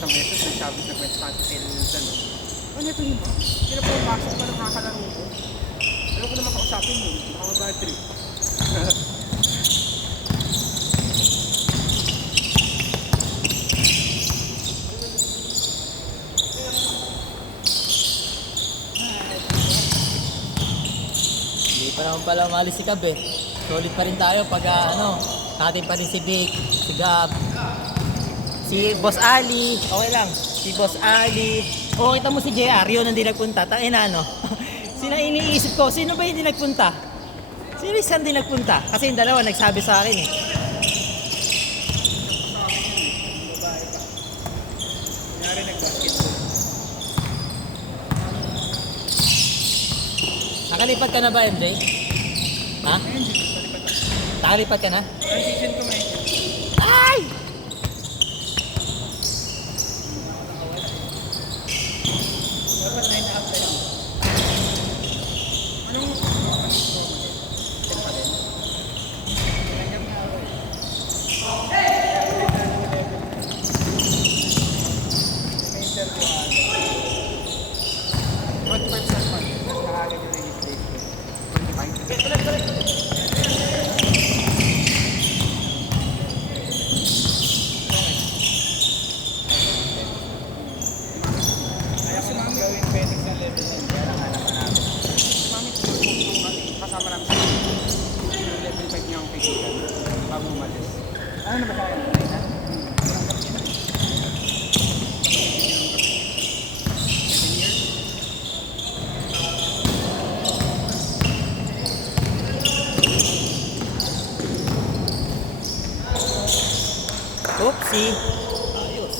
ng Esos, nagsabi na kwento sa atin doon. Ano ito yun ba? Hindi na pumasok pa nakakalaro ko. Ayaw ko naman kausapin mo, baka mabad trip. Hindi pa naman pala umalis si Gab eh. Solid pa rin tayo pag natin pa rin si Vic, si Gab, si Boss Ali, okay lang. Si Boss Ali. O kita mo si JR, yun ang di nagpunta. Tangin na ano. Sino iniisip ko, sino ba hindi nagpunta? Sino isang di nagpunta? Kasi yung dalawa nagsabi sa akin eh. Kunyari nag-basketball. Nakalipat ka na ba, MJ? Ha? Nakalipat ka na? Transition ko may. Ay! Dapat 9 na half na lang. Anong ten pa din? Ganyan nga ako eh. May interview ako. 25% pa. Nakaagad yung registration. 25%. Kaya si Mami gawin pwede sa level na kaya lang hanapan namin. Si Mami kasama namin sa level 5 niya ang physical bago umalis. Ano na ba sa akin? Oopsie. Ayos.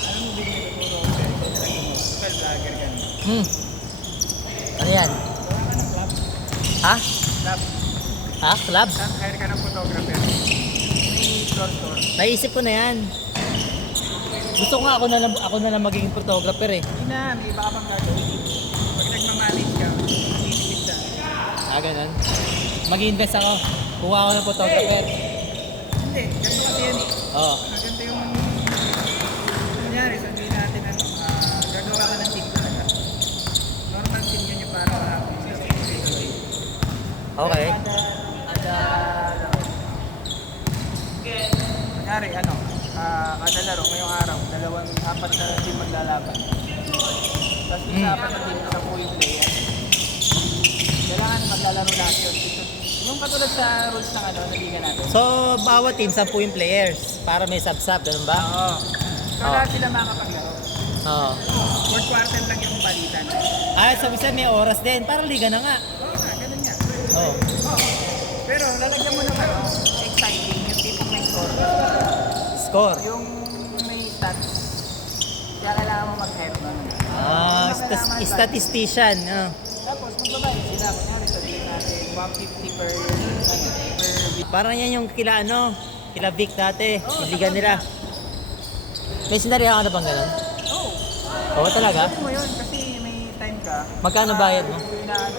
Alam mo din yung tuturo ko sa'yo sa talagang mo. Total vlogger ka na. Ano yan? Gawa ka ng club. Ha? Club. Ha? Club? Saan hire ka ng photographer? May floor tour. Naisip ko na yan. Gusto ko nga ako na lang magiging photographer eh. Hindi na, may iba ka pang gagawin. Pag nagmamanage ka, matitipid ka. Ganun. Mag-invest ako. Kuha ako ng photographer. Hindi, ganito kasi yan eh. Oo. Ganito yung kunyari, sabihin natin gagawa ka ng TikTok ka. Normal din yun yung parang hapon sa Facebook. Okay. Kada laro. Kunyari, kada laro ngayong araw, apat na team maglalaban. Tapos yung sa apat na team, 10 yung player. Kailangan maglalaro lahat yun. Yung katulad sa rules ng liga natin. So, bawat team, 10 yung players. Para may sub-sub, ganun ba? Oo. So Oo. lahat sila makakapaglaro. Oo. Fourth quarter lang yung balitan. Ay, sabi sa may oras din. Para liga na nga. Oo nga, ganun nga. Oo. Pero lalagyan mo naman, exciting, yung tipong may score. Score. Yung may stats, kaya kailangan mo mag-head nun. Statistician. Tapos magbabayad sila, kunyari sabihin natin 150 per Parang yan yung kila Vic dati. Yung liga nila. May sinarya ka na bang ganun? Oo. Oo talaga? Gawin mo yun kasi may time ka. Magkano bayad mo? Inaano.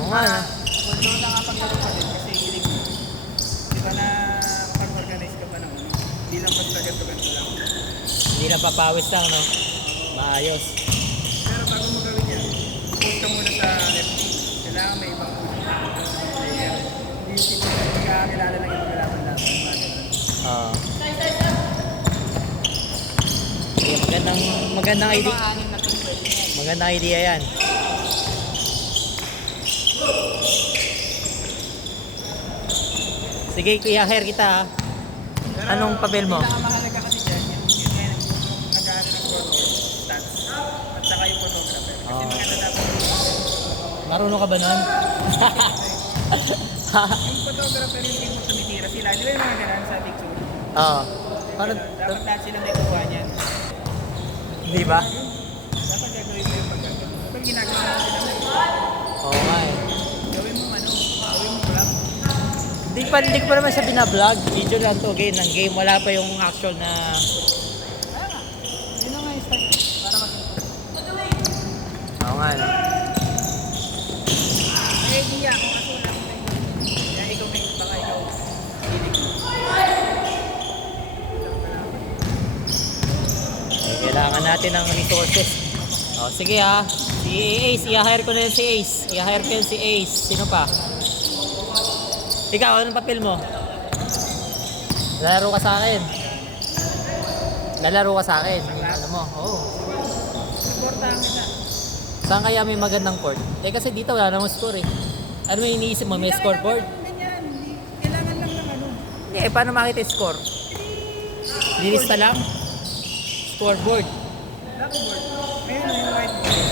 Oo nga na. Although nakapag-laro ka din kasi hilig mo. Di ba na kapag-organize ka pa ng hindi lang basta ganito-ganito lang. Hindi lang papawis lang, no? Maayos. Pero bago mo gawin yan, post ka muna sa left team. Kailangan may ibang player. Hindi yung tipo na magkakakilala lang yung maglalaban-laban. Mga ganun. Oo. Magandang May idea. mga anim na team pwede yan. Magandang idea yan. Sige, kuya, hair kita ha. Anong papel mo? Pinakamahalaga kasi dyan, yung nag-aaral ng photo, stats, at saka yung photographer. Kasi Oo. maganda dapat Marunong ka ba nun? yung photographer yung team mo tumitira sila. Di ba yung mga ganun sa picture? Oo. Paano? Dapat lahat sila may kuha niyan. Di ba? Dapat gagawin mo yung pagkakot. Kapag ginagawa natin naman, Oo nga eh. gawin mo vlog. Hindi ko pa naman siya binablog. Video lang to, game ng game. Wala pa yung actual na... Kaya nga, yun na nga yung start. Para Oo nga no? may idea kung kaso wala akong idea. Kaya ikaw may baka ikaw hilig mo. Kailangan natin ng resources. O, sige ha. Si Ace, i-hire ko na yun si Ace. I-hire ko yun si Ace. Sino pa? Ikaw, anong papel mo? Lalaro ka sa akin. Lalaro ka sa akin. Ano mo? Oo. Supportahan kita. Saan kaya may magandang court? Eh kasi dito wala namang score eh. Ano may iniisip mo? May scoreboard? Ganyan, kailangan lang ng ano. Hindi eh, paano makita yung score? Lilista lang? Scoreboard. Blackboard. Ngayon yung whiteboard.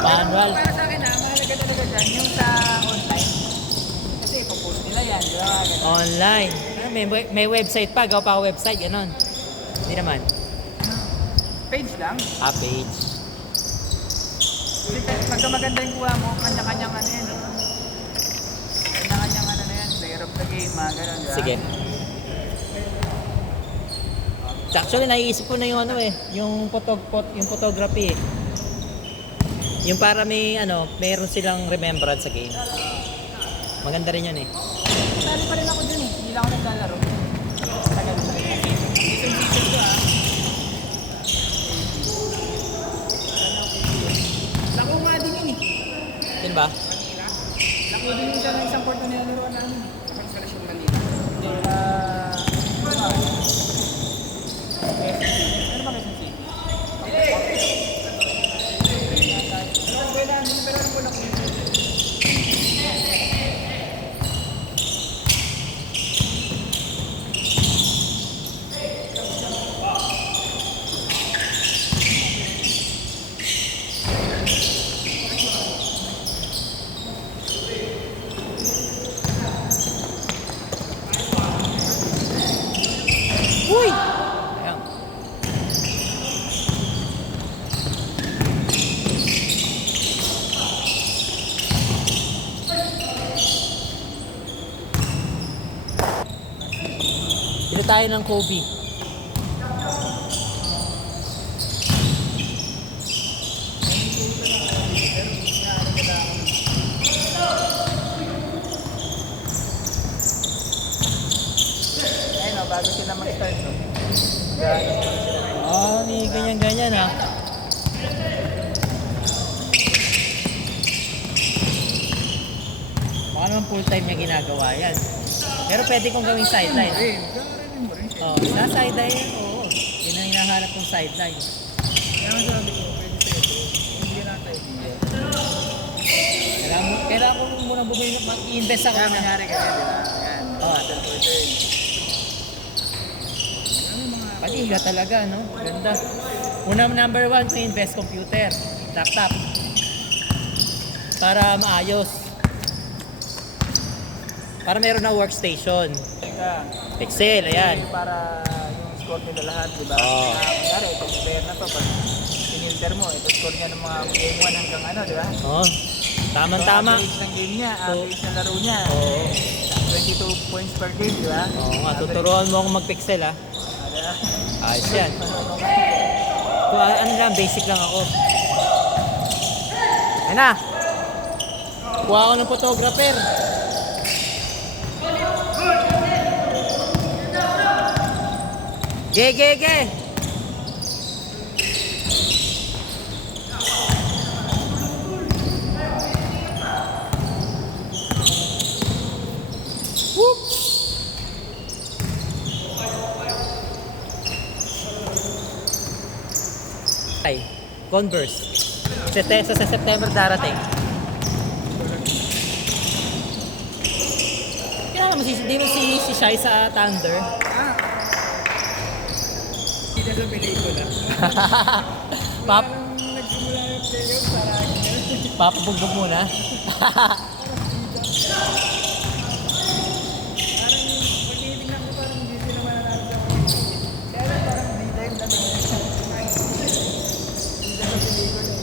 Manual. Para sa akin mahalaga talaga dyan yung sa online. Kasi ipopost nila yan, di ba? Ganun. Online. Ano, may website pa. Gawa pa ako website. Ganon. Hindi naman. Page lang. Page. Kasi pagka maganda yung kuha mo, kanya-kanyang ano yan. Kanya-kanyang ano na yan, player of the game, mga ganun, di ba? Sige. Actually, naiisip ko na yung ano eh. Yung photography eh. Yung para may ano, mayroon silang remembrance sa game. Maganda rin yun eh. Sali pa rin ako dun eh, hindi lang ako naglalaro. Tagal na rin. Season ko ah. Lako nga din yun eh. Yun ba? Lako din yung isa ng isang porto na nilaruan namin. Constellation Manila. Ano ba Quezon City? Ano ba namin? Pero ano ko lang kung Uy! Ayan. Bili tayo ng Kobe. ayun o, bago sila mag-start no? May ganyan-ganyan ha. Baka naman full time niya ginagawa yan. Pero pwede kong gawing sideline. Eh, gagawin mo rin siya. Oo, sa sideline yan, oo. Yun ang hinahanap kong sideline. Kaya nga sabi ko, pwede sa ito. Hindi na tayo. Kailangan ko muna bumili, mag-invest ako Kaya na. nangyari kaya, di ba? Ayan, Oo. battle for turn. Ano yung mga... Paliga talaga, no? Ganda. Unang number one to invest computer, laptop. Para maayos. Para meron na workstation. Teka, Excel, ayan. para yung score nila lahat, di ba? Oo. Kunyari, itong player na to, pag sinilter mo, ito score niya ng mga game 1 hanggang ano, di ba? Oo. Tama-tama. So, average ng game niya, average ng laro niya. Oo. 22 points per game, di ba? Oo nga, tuturuan mo akong mag-pixel ha. Ayos yan. Ano lang, basic lang ako. Ayan na. Kuha ako ng photographer. Ge. Whoop. Ay, Converse. Sa September darating. Kailangan mo si Shai sa Thunder. Ah! Hindi sa pelikula. Pap, Parang nagsimula yung playoff, parang gano'n. papabugbog muna. Parang pag tinitingnan ko parang hindi sila mananalo sa pelikula. Kaya lang parang D-time na din. Hindi sa pelikula.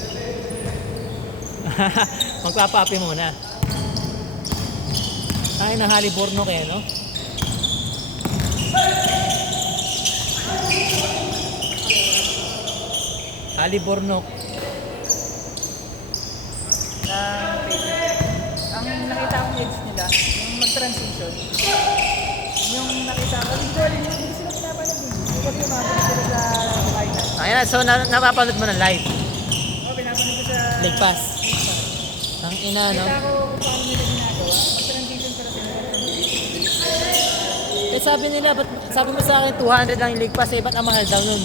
Magpapapi muna. Ay, ng Haliburno kayo, no? Haliburno. Ang nakita kong edge nila, yung mag-transition, yung nakita ko, hindi sila pinapanood eh. Hindi kasi umabot sila sa final. Ayan, so napapanood mo na live. Oo, pinapanood ko sa... League Pass. Ang ina, no? Kita ko kung paano nila ginagawa. Mag-transition para sila. Eh sabi nila, sabi mo sa akin 200 lang yung League Pass, eh ba't ang mahal daw nun?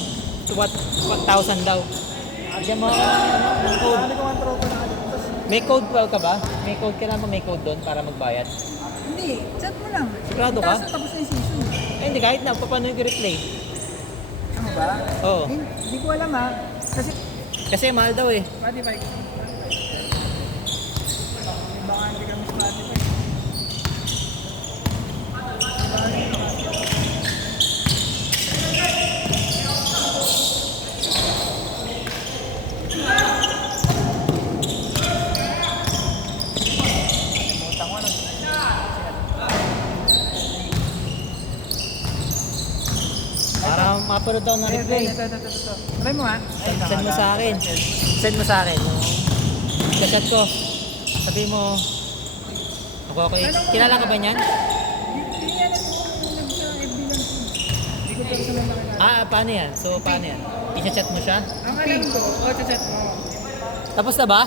1,000 daw. Diyan mo ng code. Sabi ko ang tropa na kaligtas. May code ka ba? May code ka naman, may code doon para magbayad. Hindi, chat mo lang. Sigurado ka? Tapos na yung season. Eh hindi, kahit na, papanood ko replay. Ano ba? Oo. Hindi ko alam ha. Kasi, Kasi mahal daw eh. Spotify. Baka hindi kami Spotify. Utang ko nun. Para mapanood daw ng replay. Ito. Try mo ha. Send mo sa akin. Send mo sa akin. Chat ko. Sabi mo, okay. Kilala ka ba niyan? Hindi yan ang nagsa FB lang po. Hindi ko personal nakilala. Paano yan? So, paano yan? I-chat mo siya? Ang alam ko, chat mo. Tapos na ba?